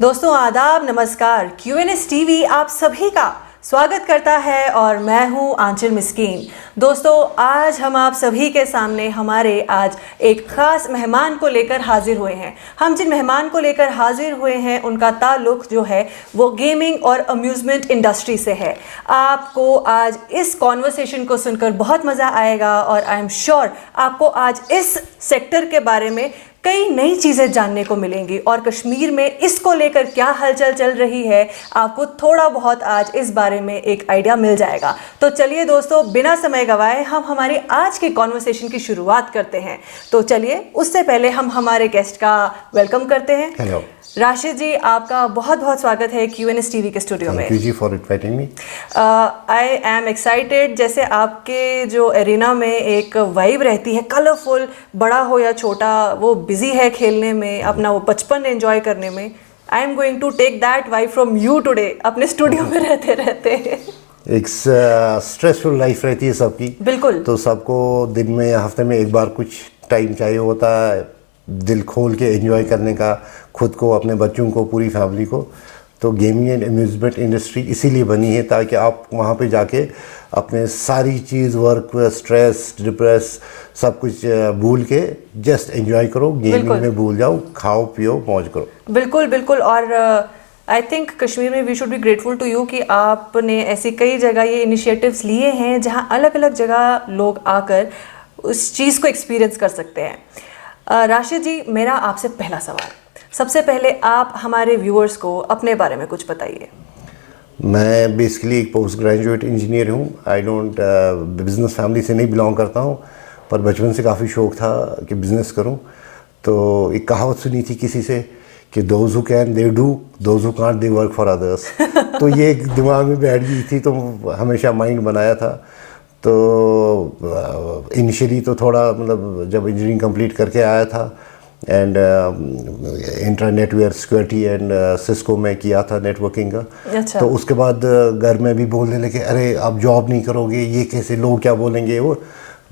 दोस्तों आदाब, नमस्कार। QNS टीवी आप सभी का स्वागत करता है और मैं हूं आंचल मिस्कीन। दोस्तों आज हम आप सभी के सामने हमारे आज एक ख़ास मेहमान को लेकर हाजिर हुए हैं। हम जिन मेहमान को लेकर हाजिर हुए हैं उनका ताल्लुक़ जो है वो गेमिंग और अम्यूज़मेंट इंडस्ट्री से है। आपको आज इस कॉन्वर्सेशन को सुनकर बहुत मज़ा आएगा और आई एम श्योर आपको आज इस सेक्टर के बारे में कई नई चीज़ें जानने को मिलेंगी और कश्मीर में इसको लेकर क्या हलचल चल रही है आपको थोड़ा बहुत आज इस बारे में एक आइडिया मिल जाएगा। तो चलिए दोस्तों, बिना समय गवाए हम हमारी आज के कॉन्वर्सेशन की शुरुआत करते हैं। तो चलिए उससे पहले हम हमारे गेस्ट का वेलकम करते हैं। हेलो राशिद जी, आपका बहुत बहुत स्वागत है QNS टीवी के स्टूडियो में। Thank you ji for inviting me. I am excited. जैसे आपके जो एरिना में एक वाइब रहती है, कलरफुल, बड़ा हो या छोटा, वो बिजी है खेलने में, अपना वो बचपन एंजॉय करने में। I am going to take that vibe from you today, अपने स्टूडियो में रहते रहते। एक स्ट्रेसफुल लाइफ रहती है सबकी, बिल्कुल। तो सबको दिन में या हफ्ते में एक बार कुछ टाइम चाहिए होता है दिल खोल के एंजॉय करने का, खुद को, अपने बच्चों को, पूरी फैमिली को। तो गेमिंग एंड अम्यूज़मेंट इंडस्ट्री इसीलिए बनी है ताकि आप वहाँ पे जाके अपने सारी चीज़, वर्क, स्ट्रेस, डिप्रेस, सब कुछ भूल के जस्ट एंजॉय करो, गेमिंग में भूल जाओ, खाओ पियो मौज करो। बिल्कुल बिल्कुल। और आई थिंक कश्मीर में we should be grateful to you कि आपने ऐसी कई जगह ये इनिशिएटिव्स लिए हैं जहाँ अलग अलग जगह लोग आकर उस चीज़ को एक्सपीरियंस कर सकते हैं। राशिद जी, मेरा आपसे पहला सवाल, सबसे पहले आप हमारे व्यूअर्स को अपने बारे में कुछ बताइए। मैं बेसिकली एक पोस्ट ग्रेजुएट इंजीनियर हूँ। आई डोंट बिज़नेस फैमिली से नहीं बिलोंग करता हूँ, पर बचपन से काफ़ी शौक़ था कि बिज़नेस करूँ। तो एक कहावत सुनी थी किसी से कि those who can they do, those who can't they work for others. तो ये एक दिमाग में बैठ गई थी, तो हमेशा माइंड बनाया था। तो इनिशियली तो थोड़ा मतलब जब इंजीनियरिंग कंप्लीट करके आया था एंड इंटरनेटवेयर सिक्योरिटी एंड सिस्को में किया था नेटवर्किंग का। अच्छा। तो उसके बाद घर में भी बोलने लगे, अरे आप जॉब नहीं करोगे, ये कैसे, लोग क्या बोलेंगे वो।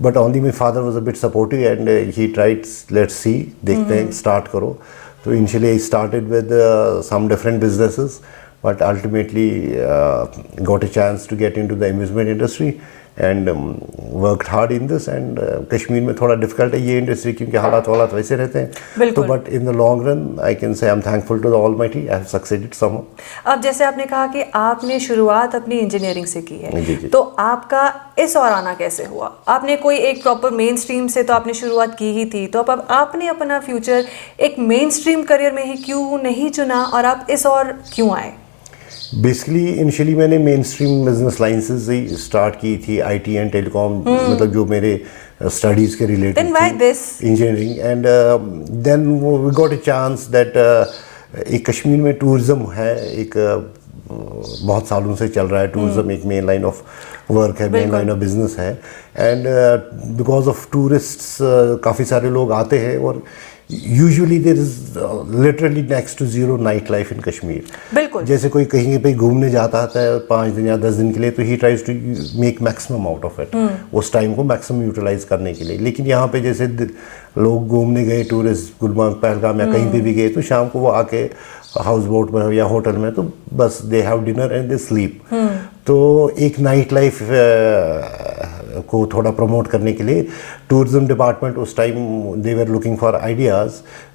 But only my father was a bit supportive and he tried, let's see, देखते हैं, स्टार्ट करो। तो initially I started with some different businesses, but ultimately got a chance to get into the amusement industry and worked hard in this. And Kashmir में थोड़ा difficult है ये industry क्योंकि हालात वैसे रहते हैं। तो but in the long run I can say I am thankful to the almighty, I have succeeded somehow. अब जैसे आपने कहा कि आपने शुरुआत अपनी इंजीनियरिंग से की है, जी। तो आपका इस और आना कैसे हुआ? आपने कोई एक प्रॉपर मेन स्ट्रीम से तो आपने शुरुआत की ही थी, तो अब आपने अपना फ्यूचर एक मेन स्ट्रीम करियर में ही क्यों नहीं चुना और आप इस और क्यों आए? बेसिकली इनिशियली मैंने मेन स्ट्रीम बिजनेस लाइन से ही स्टार्ट की थी, IT एंड टेलीकॉम, मतलब जो मेरे स्टडीज़ के related engineering. And then we got a chance that एक कश्मीर में टूरिज़्म है, एक बहुत सालों से चल रहा है टूरिज़्म, एक मेन लाइन ऑफ वर्क है, मेन लाइन ऑफ बिजनेस है। एंड बिकॉज ऑफ टूरिस्ट्स काफ़ी सारे लोग आते हैं और usually there is literally next to zero night life in Kashmir. बिल्कुल। जैसे कोई कहीं पे घूमने जाता है 5 दिन या 10 दिन के लिए, तो he tries to make maximum out of it, उस टाइम को मैक्सिमम यूटिलाइज करने के लिए। लेकिन यहाँ पे जैसे लोग घूमने गए, टूरिस्ट गुलमर्ग, पहलगाम या कहीं पे भी गए, तो शाम को वो आके हाउस बोट में या होटल में, तो बस they have dinner and they sleep. तो एक नाइट लाइफ को थोड़ा प्रमोट करने के लिए टूरिज्म डिपार्टमेंट उस time they were looking for ideas.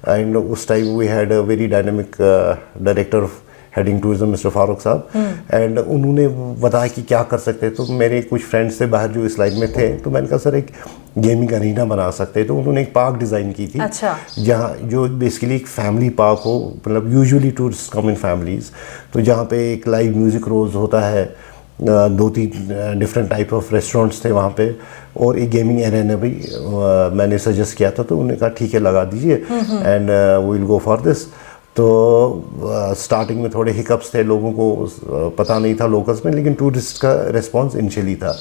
And उस time we had a very dynamic director of heading tourism, mister Farooq साहब। एंड उन्होंने बताया कि क्या कर सकते हैं। तो मेरे कुछ फ्रेंड्स से बाहर जो इस लाइन में थे, तो मैंने कहा सर एक गेमिंग अरीना बना सकते हैं। तो उन्होंने एक पार्क डिज़ाइन की थी। अच्छा। जहाँ जो बेसिकली एक फैमिली पार्क हो, मतलब usually tourist come in families, तो जहाँ पे एक लाइव म्यूज़िक रोज़ होता है, 2-3 डिफरेंट टाइप ऑफ रेस्टोरेंट्स थे वहाँ पे, और एक गेमिंग एरिना भी मैंने सजेस्ट किया था। तो उन्होंने कहा ठीक है लगा दीजिए and we will go for this. तो स्टार्टिंग में थोड़े हिकअप्स थे, लोगों को पता नहीं था लोकल्स में, लेकिन टूरिस्ट का रिस्पांस इनिशियली था।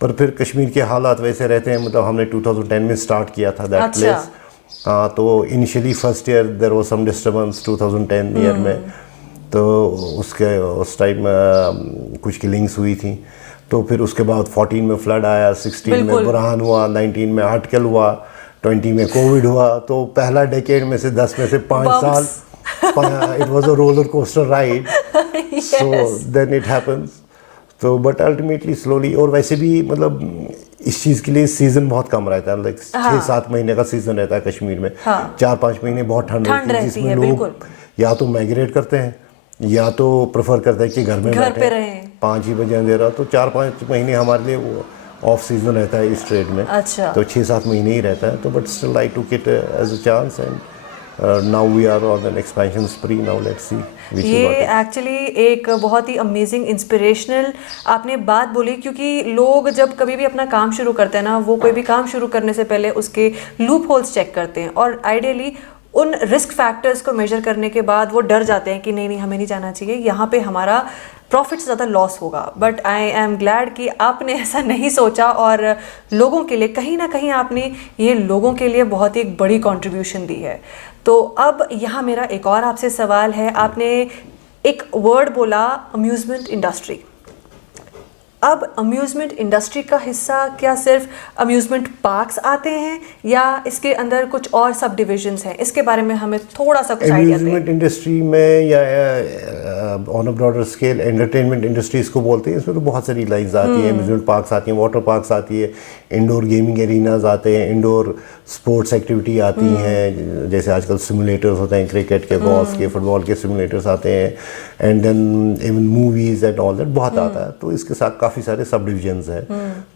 पर फिर कश्मीर के हालात वैसे रहते हैं, मतलब हमने 2010 में स्टार्ट किया था दैट प्लेस। हाँ, तो initially first year there was some disturbance 2010 year में। तो उस टाइम कुछ किलिंग्स हुई थी। तो फिर उसके बाद 14 में फ्लड आया, 16 में बुरहान हुआ, 19 में आर्टिकल हुआ, 20 में कोविड हुआ। तो पहला डेकेड में से 10 में से 5 साल It was a roller coaster ride. So then it happens. तो बट अल्टीमेटली स्लोली, और वैसे भी मतलब इस चीज़ के लिए सीज़न बहुत कम रहता है, लाइक 6-7 महीने का सीज़न रहता है कश्मीर में। 4-5 महीने बहुत ठंड रहती है, जिसमें लोग या तो माइग्रेट करते हैं या तो प्रेफर करते हैं कि घर में बैठे 5 ही बजे अंधेरा। तो 4-5 महीने हमारे लिए वो ऑफ सीजन रहता है इस ट्रेड में। अच्छा। तो 6-7 महीने ही रहता है। तो but still I took it as a chance and now we are on an expansion spree, now let's see. ये एक्चुअली एक बहुत ही अमेजिंग इंस्पिरेशनल आपने बात बोली, क्योंकि लोग जब कभी भी अपना काम शुरू करते हैं ना, वो कोई भी काम शुरू करने से पहले उसके लूप होल्स चेक करते हैं और आइडियली उन रिस्क फैक्टर्स को मेजर करने के बाद वो डर जाते हैं कि नहीं हमें नहीं जाना चाहिए, यहाँ पे हमारा प्रॉफिट से ज़्यादा लॉस होगा। बट आई एम ग्लैड कि आपने ऐसा नहीं सोचा और लोगों के लिए कहीं ना कहीं आपने ये लोगों के लिए बहुत ही एक बड़ी कंट्रीब्यूशन दी है। तो अब यहाँ मेरा एक और आपसे सवाल है, आपने एक वर्ड बोला अम्यूज़मेंट इंडस्ट्री। अब अम्यूज़मेंट इंडस्ट्री का हिस्सा क्या सिर्फ अम्यूज़मेंट पार्क्स आते हैं या इसके अंदर कुछ और सब डिविजन्स हैं? इसके बारे में हमें थोड़ा सा कुछ आइडिया दें। अम्यूज़मेंट इंडस्ट्री में या on a broader scale entertainment industry इसको बोलते हैं। इसमें तो बहुत सारी लाइन्स आती हैं, अम्यूज़मेंट पार्क्स आती हैं, वाटर पार्क्स आती है, इंडोर गेमिंग एरिनाज आते हैं, इंडोर स्पोर्ट्स एक्टिविटी आती हैं, जैसे आजकल सिमुलेटर्स होते हैं क्रिकेट के, गोल्फ के, फुटबॉल के सिमुलेटर्स आते हैं, and then even movies and all that बहुत आता है। तो इसके साथ काफ़ी सारे सब डिविजन्स हैं।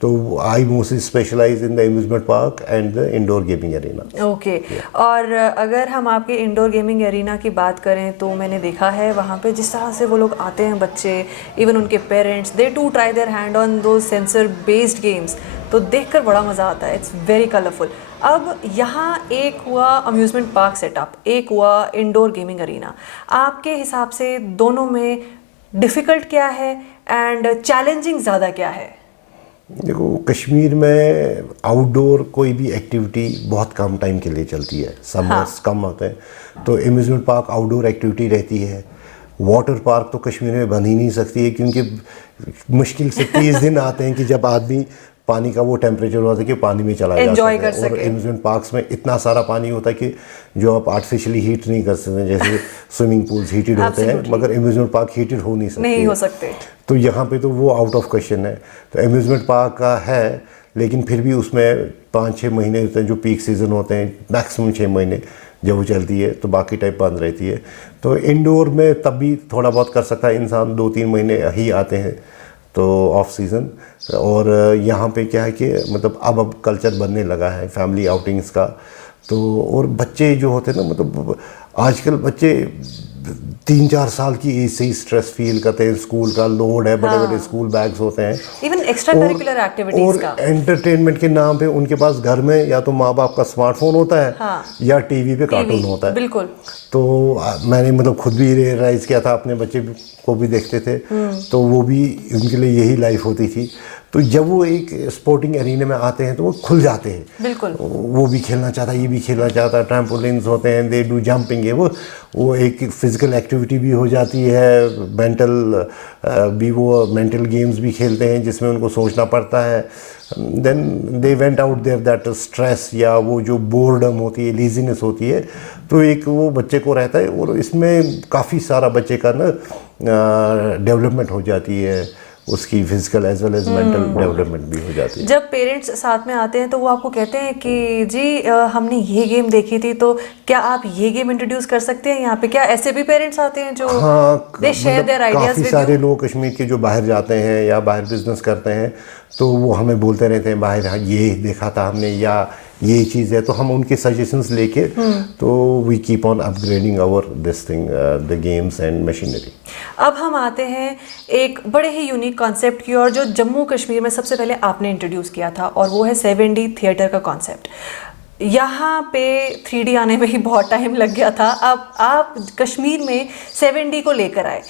तो I mostly specialize in the amusement park and the indoor gaming arena. Okay. और अगर हम आपके इंडोर गेमिंग एरिना की बात करें तो मैंने देखा है वहाँ पे जिस तरह से वो लोग आते हैं, बच्चे, इवन उनके parents, they to try their hand on दो सेंसर बेस्ड गेम्स, तो देखकर बड़ा मज़ा आता है। It's very colourful. अब यहाँ एक हुआ अम्यूज़मेंट पार्क सेटअप, एक हुआ इंडोर गेमिंग अरीना। आपके हिसाब से दोनों में डिफ़िकल्ट क्या है एंड चैलेंजिंग ज़्यादा क्या है? देखो, कश्मीर में आउटडोर कोई भी एक्टिविटी बहुत कम टाइम के लिए चलती है, समर्स कम होते हैं, तो अम्यूज़मेंट पार्क आउटडोर एक्टिविटी रहती है। वाटर पार्क तो कश्मीर में बन ही नहीं सकती है, क्योंकि मुश्किल से 30 दिन आते हैं कि जब आदमी पानी का वो टेम्परेचर होता है कि पानी में चला जा सकता है। और अम्यूज़मेंट पार्क्स में इतना सारा पानी होता है कि जो आप आर्टिफिशियली हीट नहीं कर सकते, जैसे स्विमिंग पूल्स हीटेड होते हैं, मगर अम्यूज़मेंट पार्क हीटेड हो नहीं सकते। तो यहाँ पे तो वो आउट ऑफ क्वेश्चन है। तो अम्यूज़मेंट पार्क का है, लेकिन फिर भी उसमें 5-6 महीने होते हैं जो पीक सीज़न होते हैं, मैक्सिमम 6 महीने जब वो चलती है, तो बाकी टाइम बंद रहती है। तो इंडोर में तब भी थोड़ा बहुत कर सकता है इंसान, 2-3 महीने ही आते हैं तो ऑफ सीज़न। और यहाँ पे क्या है कि मतलब अब कल्चर बनने लगा है फैमिली आउटिंग्स का। तो और बच्चे जो होते हैं ना, मतलब आजकल बच्चे 3-4 साल की एज से ही स्ट्रेस फील करते हैं, स्कूल का लोड है, बड़े बड़े स्कूल बैग्स होते हैं, इवन एक्स्ट्रा करिकुलर एक्टिविटीज का, और एंटरटेनमेंट के नाम पे उनके पास घर में या तो माँ बाप का स्मार्टफोन होता है या टीवी पे कार्टून होता है। बिल्कुल। तो मैंने मतलब खुद भी रियलाइज़ किया था, अपने बच्चे को भी देखते थे, तो वो भी उनके लिए यही लाइफ होती थी। तो जब वो एक स्पोर्टिंग एरिना में आते हैं तो वो खुल जाते हैं। बिल्कुल। वो भी खेलना चाहता है, ये भी खेलना चाहता है, ट्रैम्पोलिन्स होते हैं, दे डू जंपिंग है, वो एक फिज़िकल एक्टिविटी भी हो जाती है, मेंटल भी, वो मेंटल गेम्स भी खेलते हैं जिसमें उनको सोचना पड़ता है। Then they vent out there that stress या वो जो बोर्डम होती है, लीजीनेस होती है, तो एक वो बच्चे को रहता है। और इसमें काफ़ी सारा बच्चे का ना डेवलपमेंट हो जाती है, उसकी physical as well as mental development भी हो जाती है। जब पेरेंट्स साथ में आते हैं तो वो आपको कहते हैं कि जी हमने ये गेम देखी थी, तो क्या आप ये गेम इंट्रोड्यूस कर सकते हैं यहाँ पे? क्या ऐसे भी पेरेंट्स आते हैं जो they share their ideas with you? काफ़ी सारे लोग कश्मीर के जो बाहर जाते हैं या बाहर बिजनेस करते हैं, तो वो हमें बोलते रहते हैं बाहर, हाँ ये देखा था हमने या ये चीज़ है, तो हम उनके सजेशंस लेके तो we keep on upgrading our this thing, the games and machinery. अब हम आते हैं एक बड़े ही यूनिक कॉन्सेप्ट की ओर जो जम्मू कश्मीर में सबसे पहले आपने इंट्रोड्यूस किया था, और वो है 7D थिएटर का कॉन्सेप्ट। यहाँ पे 3D आने में ही बहुत टाइम लग गया था, अब आप कश्मीर में 7D को लेकर आए।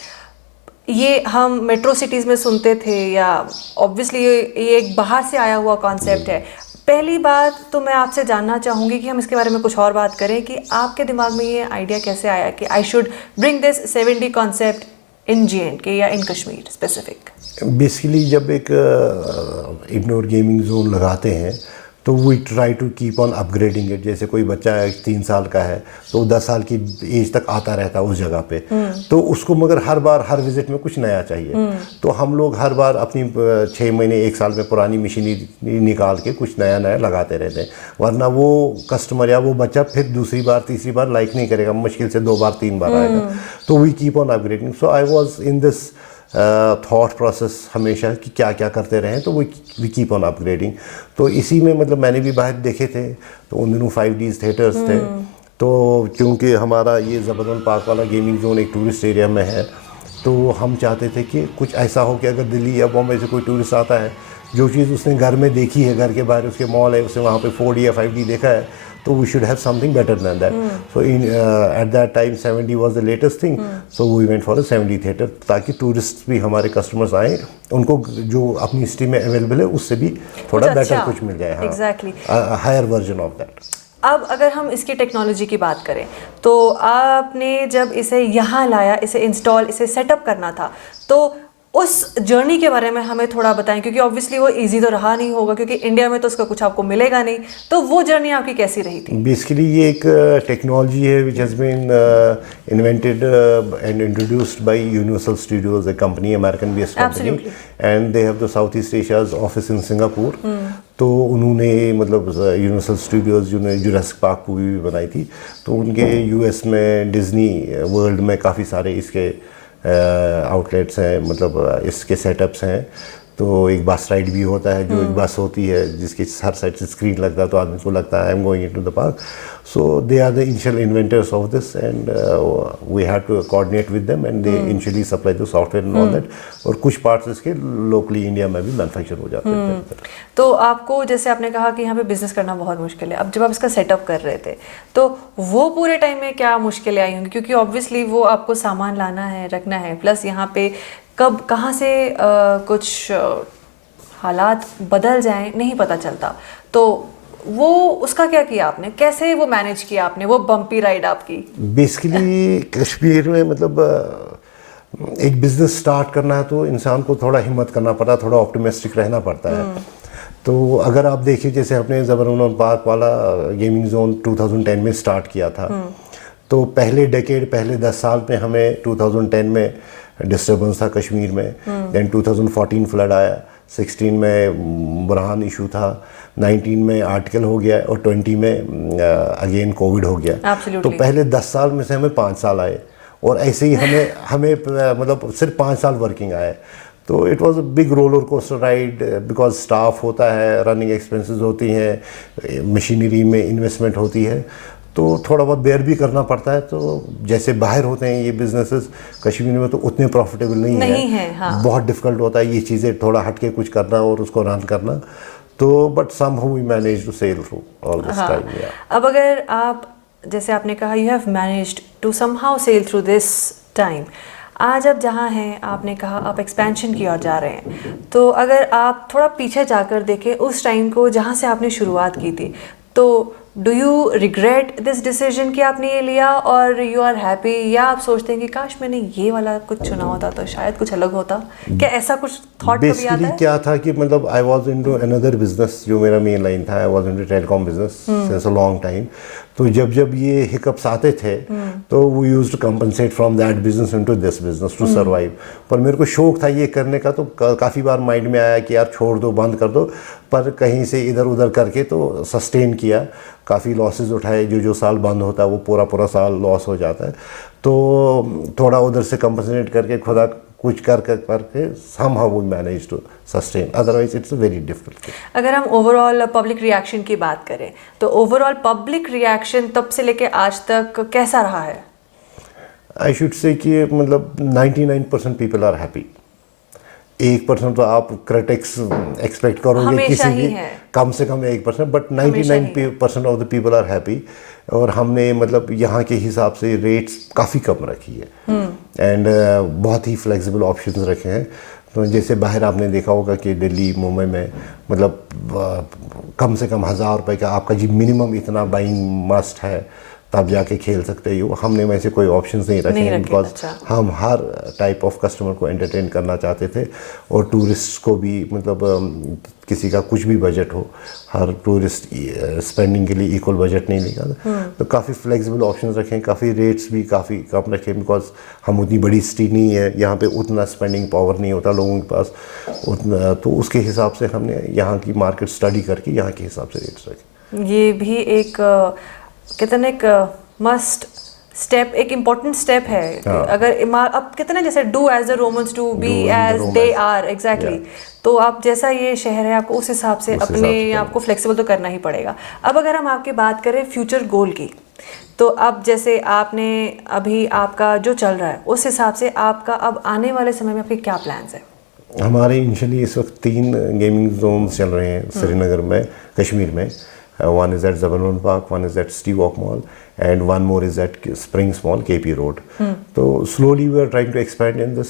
ये हम मेट्रो सिटीज़ में सुनते थे, या ऑब्वियसली ये एक बाहर से आया हुआ कॉन्सेप्ट है। पहली बात तो मैं आपसे जानना चाहूँगी कि हम इसके बारे में कुछ और बात करें कि आपके दिमाग में ये आइडिया कैसे आया कि I should bring this 7D concept in J&K या इन कश्मीर स्पेसिफिक? बेसिकली जब एक इंडोर गेमिंग जोन लगाते हैं तो we try to keep on upgrading it. जैसे कोई बच्चा 3 साल का है तो 10 साल की एज तक आता रहता है उस जगह पे, तो उसको मगर हर बार हर विजिट में कुछ नया चाहिए। तो हम लोग हर बार अपनी 6 महीने 1 साल में पुरानी मशीनरी निकाल के कुछ नया नया लगाते रहते हैं, वरना वो कस्टमर या वो बच्चा फिर दूसरी बार तीसरी बार लाइक नहीं करेगा, मुश्किल से 2 बार 3 बार आएगा। तो we keep on upgrading. So I was in this thought process हमेशा कि क्या क्या करते रहें, तो वी कीप ऑन अपग्रेडिंग। तो इसी में मतलब मैंने भी बाहर देखे थे, तो उन दिनों 5Ds थिएटर्स थे। तो क्योंकि हमारा ये ज़बरदस्त पार्क वाला गेमिंग जोन एक टूरिस्ट एरिया में है, तो हम चाहते थे कि कुछ ऐसा हो कि अगर दिल्ली या बॉम्बे से कोई टूरिस्ट आता है, जो चीज़ उसने घर में देखी है, घर के बाहर उसके मॉल है, उसने वहाँ पे 4D या 5D देखा है, तो we should have something better than that. So in at that time 7D was the latest thing, so we went for a 7D theatre, ताकि टूरिस्ट भी हमारे कस्टमर्स आए, उनको जो अपनी सिटी में अवेलेबल है उससे भी थोड़ा बेटर कुछ मिल जाए। Exactly, higher version of that. अब अगर हम इसकी टेक्नोलॉजी की बात करें, तो आपने जब इसे यहाँ लाया, इसे इंस्टॉल, इसे सेटअप करना था, तो उस जर्नी के बारे में हमें थोड़ा बताएं, क्योंकि ऑब्वियसली वो इजी तो रहा नहीं होगा, क्योंकि इंडिया में तो उसका कुछ आपको मिलेगा नहीं। तो वो जर्नी आपकी कैसी रही थी? बेसिकली ये एक टेक्नोलॉजी है which has been invented and introduced by Universal Studios, a company, American based company, and they have the South East Asia's office in Singapore. तो उन्होंने मतलब यूनिवर्सल स्टूडियोज जिन्होंने जुरासिक पार्क मूवी भी बनाई थी, तो उनके यूएस में डिज्नी वर्ल्ड में काफ़ी सारे इसके आउटलेट्स हैं, मतलब इसके सेटअप्स हैं। तो एक बस राइड भी होता है, जो एक बस होती है जिसकी हर साइड से स्क्रीन लगता है, तो आदमी को लगता है I am going into the park. So they are the initial inventors of this, and we have to coordinate with them, and they initially supply the software and all that. और कुछ parts इसके locally India में भी manufacture हो जाते हैं। तो आपको, जैसे आपने कहा कि यहाँ पे बिजनेस करना बहुत मुश्किल है, अब जब आप इसका सेटअप कर रहे थे, तो वो पूरे टाइम में क्या मुश्किलें आई होंगी? क्योंकि ऑब्वियसली वो आपको सामान लाना है, रखना है, प्लस यहाँ पे कब कहाँ से कुछ हालात बदल जाएं नहीं पता चलता। तो वो उसका क्या किया आपने, कैसे वो मैनेज किया आपने, वो बम्पी राइड आपकी? बेसिकली कश्मीर में मतलब एक बिजनेस स्टार्ट करना है तो इंसान को थोड़ा हिम्मत करना पड़ता है, थोड़ा ऑप्टिमिस्टिक रहना पड़ता है। तो अगर आप देखिए, जैसे अपने ज़बरदस्त पार्क वाला गेमिंग जोन 2010 में स्टार्ट किया था, तो पहले 10 साल में हमें 2010 में डिस्टर्बेंस था कश्मीर में, देन 2014 फ्लड आया, 16 में बुरहान इशू था, 19 में आर्टिकल हो गया, और 20 में अगेन कोविड हो गया। तो पहले 10 साल में से हमें 5 साल आए, और ऐसे ही हमें मतलब सिर्फ 5 साल वर्किंग आए। तो it was a big roller coaster ride, because staff होता है, रनिंग एक्सपेंसेस होती हैं, मशीनरी में इन्वेस्टमेंट होती है, तो थोड़ा बहुत बेयर भी करना पड़ता है। तो जैसे बाहर होते हैं ये बिजनेसेस, कश्मीर में तो उतने प्रॉफिटेबल नहीं है। हाँ। बहुत डिफिकल्ट होता है ये चीज़ें थोड़ा हट के कुछ करना और उसको रन करना। तो but somehow we manage to sail through all this time. अब अगर आप, जैसे आपने कहा, you have managed to somehow sail through this time, आज आप जहाँ हैं, आपने कहा आप एक्सपेंशन की ओर जा रहे हैं, तो अगर आप थोड़ा पीछे जाकर देखें उस टाइम को जहाँ से आपने शुरुआत की थी, तो do you regret this decision कि आपने ये लिया, और यू आर हैप्पी, या आप सोचते हैं कि काश मैंने ये वाला कुछ चुना होता तो शायद कुछ अलग होता? क्या ऐसा कुछ थॉट कभी आता है? क्या था कि मतलब I was into another business, जो मेरा मेन लाइन था, I was into telecom business since a long time. तो जब ये हिकअप्स आते थे, तो वो used to compensate from that business into this business to survive. पर मेरे को शौक था ये करने का, तो काफ़ी बार माइंड में आया कि यार छोड़ दो, बंद कर दो, पर कहीं से इधर उधर करके तो सस्टेन किया। काफ़ी लॉसेस उठाए, जो साल बंद होता है वो पूरा साल लॉस हो जाता है। तो थोड़ा उधर से कंपनसेट करके खुदा कुछ करके somehow we manage to sustain, otherwise it's a very difficult thing. अगर हम ओवरऑल पब्लिक रिएक्शन की बात करें, तो ओवरऑल पब्लिक रिएक्शन तब से लेके आज तक कैसा रहा है? I should say कि मतलब 99% people are happy. 1% तो आप क्रिटिक्स एक्सपेक्ट करोगे किसी भी, कम से कम 1%, but 99% of the people are happy. और हमने मतलब यहाँ के हिसाब से रेट्स काफ़ी कम रखी है, एंड बहुत ही फ्लेक्सिबल ऑप्शंस रखे हैं। तो जैसे बाहर आपने देखा होगा कि दिल्ली, मुंबई में मतलब कम से कम 1000 रुपये का आपका जी मिनिमम इतना बाइंग मस्ट है, तब जाके खेल सकते हो। हमने वैसे कोई ऑप्शंस नहीं रखे हैं, बिकॉज हम हर टाइप ऑफ कस्टमर को एंटरटेन करना चाहते थे, और टूरिस्ट को भी मतलब किसी का कुछ भी बजट हो, हर टूरिस्ट स्पेंडिंग के लिए इक्वल बजट नहीं लेगा। तो काफ़ी फ्लेक्सिबल ऑप्शंस रखे हैं, काफ़ी रेट्स भी काफ़ी कम रखे हैं, बिकॉज हम उतनी बड़ी सिटी नहीं है, यहाँ पे उतना स्पेंडिंग पावर नहीं होता लोगों के पास उतना, तो उसके हिसाब से हमने यहाँ की मार्केट स्टडी करके यहाँ के हिसाब से रेट्स रखे। ये भी एक कहते हैं एक मस्ट स्टेप, एक इम्पोर्टेंट स्टेप है। अगर अब कहते हैं जैसे do as the Romans to be as they are, exactly. तो आप जैसा ये शहर है आपको उस हिसाब से अपने आप को फ्लेक्सिबल तो करना ही पड़ेगा। अब अगर हम आपकी बात करें फ्यूचर गोल की, तो अब जैसे आपने अभी आपका जो चल रहा है उस हिसाब से आपका अब आने वाले समय में आपके क्या प्लान्स हैं? हमारे इनिशियली इस वक्त 3 गेमिंग जोन्स चल रहे हैं श्रीनगर में, कश्मीर में। One is at Jabloon park, one is at city walk mall, and one more is at springs mall, KP road. तो slowly we are trying to expand in this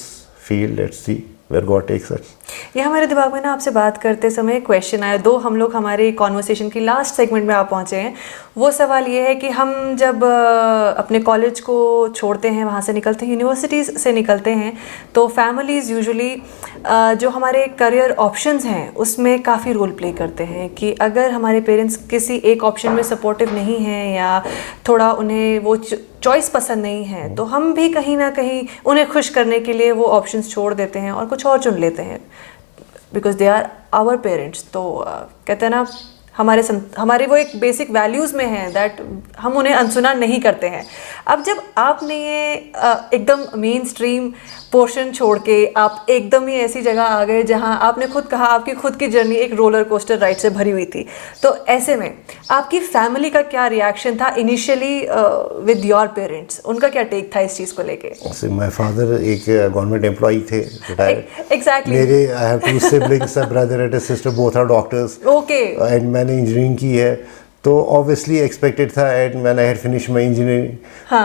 field, let's see where God takes us. ये हमारे दिमाग में ना आपसे बात करते समय क्वेश्चन आया, दो हम लोग हमारी कॉन्वर्सेशन की लास्ट सेगमेंट में आप पहुँचे हैं। वो सवाल ये है कि हम जब अपने कॉलेज को छोड़ते हैं, वहाँ से निकलते हैं, यूनिवर्सिटीज़ से निकलते हैं, तो फैमिलीज़ यूजुअली जो हमारे करियर ऑप्शंस हैं उसमें काफ़ी रोल प्ले करते हैं कि अगर हमारे पेरेंट्स किसी एक ऑप्शन में सपोर्टिव नहीं हैं या थोड़ा उन्हें वो चॉइस पसंद नहीं है, तो हम भी कहीं ना कहीं उन्हें खुश करने के लिए वो ऑप्शंस छोड़ देते हैं और कुछ और चुन लेते हैं, because they are our parents. तो कहते हैं ना हमारे वो एक बेसिक वैल्यूज़ में है दैट हम उन्हें अनसुना नहीं करते हैं। अब जब आपने ये एकदम मेन स्ट्रीम पोर्शन छोड़ के आप एकदम ही ऐसी जगह आ गए जहां आपने खुद कहा आपकी खुद की जर्नी एक रोलर कोस्टर राइड से भरी हुई थी, तो ऐसे में आपकी फैमिली का क्या रिएक्शन था इनिशियली विद योर पेरेंट्स? उनका क्या टेक था इस चीज़ को लेके? माय फादर एक गवर्नमेंट एम्प्लॉई थे, रिटायर्ड। एग्जैक्टली। मेरे I have 2 siblings, a brother and a sister, both are doctors. Okay. And मैंने इंजीनियरिंग की है, तो ऑब्वियसली एक्सपेक्टेड था। एंड मैंने हैड फिनिश माई इंजीनियरिंग,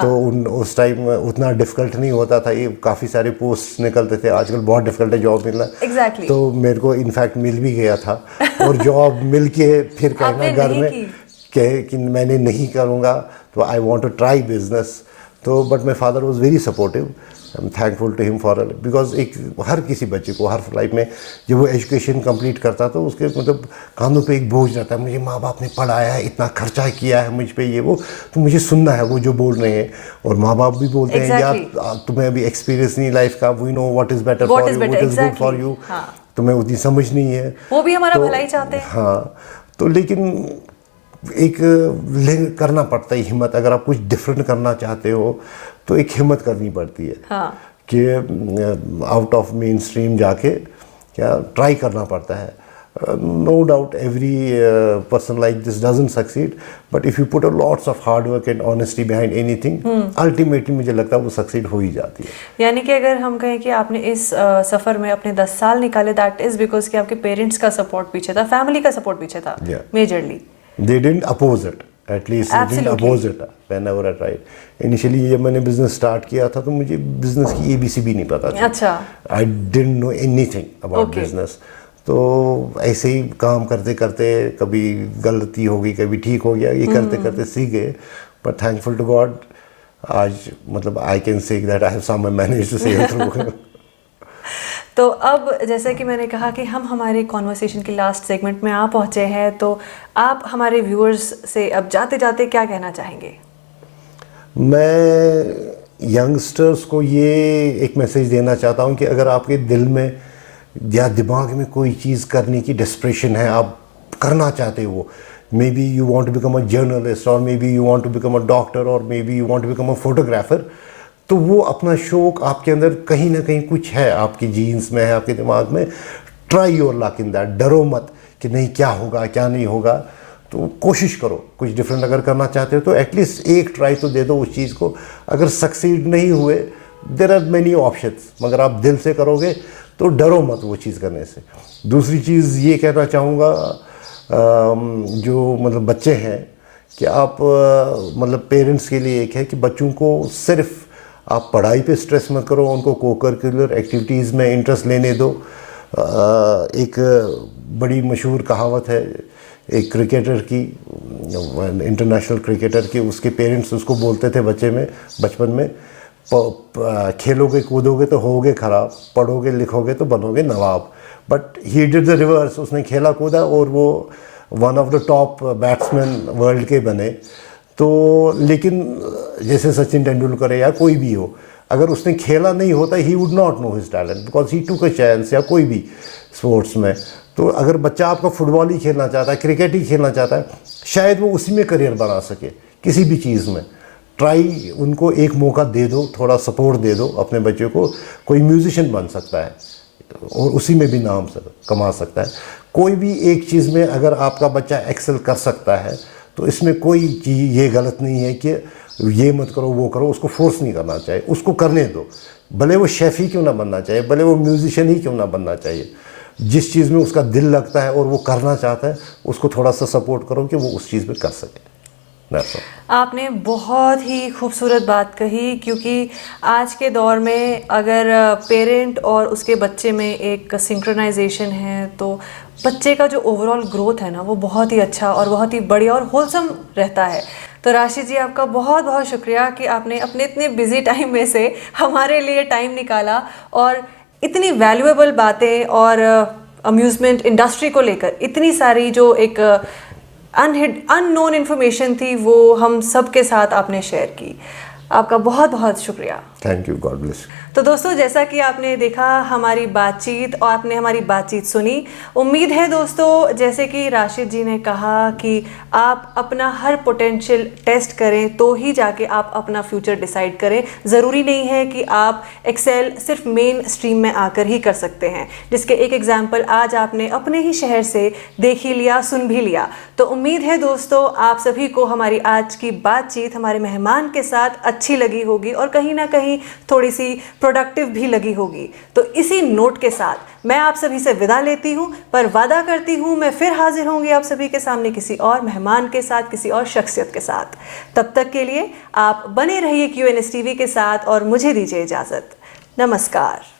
तो उस टाइम उतना डिफिकल्ट नहीं होता था, ये काफ़ी सारे पोस्ट निकलते थे। आजकल बहुत डिफिकल्ट है जॉब मिलना। Exactly. तो मेरे को इनफैक्ट मिल भी गया था, और जॉब मिल के फिर कहना घर में कि मैंने नहीं करूँगा, तो I want to try business. तो but my father was very supportive, I am thankful to him for, because एक हर किसी बच्चे को हर लाइफ में जब वो एजुकेशन कंप्लीट करता तो उसके मतलब कानों पे एक बोझ रहता है, मुझे माँ बाप ने पढ़ाया है, इतना खर्चा किया है मुझ पे, ये वो, तो मुझे सुनना है वो जो बोल रहे हैं। और माँ बाप भी बोलते हैं यार तुम्हें अभी एक्सपीरियंस नहीं लाइफ का, we know what is better for you, what is good for you, तुम्हें उतनी समझ नहीं है, वो भी हमारा भला ही चाहते हैं। हाँ, तो लेकिन एक करना पड़ता है हिम्मत। अगर आप कुछ डिफरेंट करना चाहते हो तो एक हिम्मत करनी पड़ती है, कि आउट ऑफ मेन स्ट्रीम जाके क्या ट्राई करना पड़ता है। No doubt every person like this doesn't succeed, but if you put a lots of hard work and honesty behind anything, ultimately मुझे लगता है वो सक्सीड हो ही जाती है। यानी कि अगर हम कहें कि आपने इस सफ़र में अपने 10 साल निकाले, दैट इज़ बिकॉज कि आपके पेरेंट्स का सपोर्ट पीछे था, फैमिली का सपोर्ट पीछे था, majorly. They didn't oppose it, at least they didn't oppose it whenever I tried. Initially जब मैंने बिजनेस स्टार्ट किया था तो मुझे बिजनेस की ABC भी नहीं पता थी। अच्छा। I didn't know anything about business. तो ऐसे ही काम करते करते कभी गलती हो गई, कभी ठीक हो गया, ये करते करते सीख गए। But thankful to God, आज मतलब I can say that I have somehow managed to sail through. तो अब जैसे कि मैंने कहा कि हम हमारी कॉन्वर्सेशन की लास्ट सेगमेंट में आ पहुँचे हैं, तो आप हमारे व्यूअर्स से अब जाते जाते क्या कहना चाहेंगे? मैं यंगस्टर्स को ये एक मैसेज देना चाहता हूँ कि अगर आपके दिल में या दिमाग में कोई चीज़ करने की डेस्परेशन है, आप करना चाहते हो, maybe you want to become a journalist, और maybe you want to become a doctor, और maybe you want to become a photographer, तो वो अपना शौक आपके अंदर कहीं ना कहीं कुछ है, आपकी जीन्स में है, आपके दिमाग में, try your luck in that. डरो मत कि नहीं क्या होगा क्या नहीं होगा, तो कोशिश करो। कुछ डिफरेंट अगर करना चाहते हो तो एटलीस्ट एक ट्राई तो दे दो उस चीज़ को। अगर सक्सीड नहीं हुए, देयर आर मेनी ऑप्शंस, मगर आप दिल से करोगे तो डरो मत वो चीज़ करने से। दूसरी चीज़ ये कहना चाहूँगा, जो मतलब बच्चे हैं, कि आप मतलब पेरेंट्स के लिए एक है कि बच्चों को सिर्फ आप पढ़ाई पे स्ट्रेस मत करो, उनको को-करिकुलर एक्टिविटीज़ में इंटरेस्ट लेने दो। एक बड़ी मशहूर कहावत है एक क्रिकेटर की, इंटरनेशनल क्रिकेटर की, उसके पेरेंट्स उसको बोलते थे बचपन में खेलोगे कूदोगे तो होगे ख़राब, पढ़ोगे लिखोगे तो बनोगे नवाब। But he did the reverse, उसने खेला कूदा और वो one of the top batsman world के बने। तो लेकिन जैसे सचिन तेंदुलकर या कोई भी हो, अगर उसने खेला नहीं होता he would not know his talent because he took a chance, या कोई भी स्पोर्ट्स में। तो अगर बच्चा आपका फुटबॉल ही खेलना चाहता है, क्रिकेट ही खेलना चाहता है, शायद वो उसी में करियर बना सके, किसी भी चीज़ में। ट्राई, उनको एक मौका दे दो, थोड़ा सपोर्ट दे दो अपने बच्चे को। कोई म्यूजिशियन बन सकता है और उसी में भी नाम कमा सकता है। कोई भी एक चीज़ में अगर आपका बच्चा एक्सेल कर सकता है तो इसमें कोई चीज़ ये गलत नहीं है कि ये मत करो वो करो, उसको फोर्स नहीं करना चाहिए, उसको करने दो। भले वो शेफ़ ही क्यों ना बनना चाहिए, भले वो म्यूजिशियन ही क्यों ना बनना चाहिए, जिस चीज़ में उसका दिल लगता है और वो करना चाहता है उसको थोड़ा सा सपोर्ट करो कि वो उस चीज़ में कर सके। आपने बहुत ही खूबसूरत बात कही, क्योंकि आज के दौर में अगर पेरेंट और उसके बच्चे में एक सिंक्रोनाइजेशन है तो बच्चे का जो ओवरऑल ग्रोथ है ना वो बहुत ही अच्छा और बहुत ही बढ़िया और होलसम रहता है। तो राशि जी, आपका बहुत बहुत शुक्रिया कि आपने अपने इतने बिजी टाइम में से हमारे लिए टाइम निकाला और इतनी वैल्यूएबल बातें और अम्यूज़मेंट इंडस्ट्री को लेकर इतनी सारी जो एक अननोन इन्फॉर्मेशन थी वो हम सब के साथ आपने शेयर की। आपका बहुत बहुत शुक्रिया। Thank you, God bless. तो दोस्तों, जैसा कि आपने देखा हमारी बातचीत और आपने हमारी बातचीत सुनी, उम्मीद है दोस्तों जैसे कि राशिद जी ने कहा कि आप अपना हर पोटेंशियल टेस्ट करें तो ही जाके आप अपना फ्यूचर डिसाइड करें। ज़रूरी नहीं है कि आप एक्सेल सिर्फ मेन स्ट्रीम में आकर ही कर सकते हैं, जिसके एक एग्जाम्पल आज आपने अपने ही शहर से देख ही लिया, सुन भी लिया। तो उम्मीद है दोस्तों आप सभी को हमारी आज की बातचीत हमारे मेहमान के साथ अच्छी लगी होगी और कहीं ना कहीं थोड़ी सी प्रोडक्टिव भी लगी होगी। तो इसी नोट के साथ मैं आप सभी से विदा लेती हूं, पर वादा करती हूं मैं फिर हाजिर होंगी आप सभी के सामने किसी और मेहमान के साथ, किसी और शख्सियत के साथ। तब तक के लिए आप बने रहिए QNS TV के साथ और मुझे दीजिए इजाज़त। नमस्कार।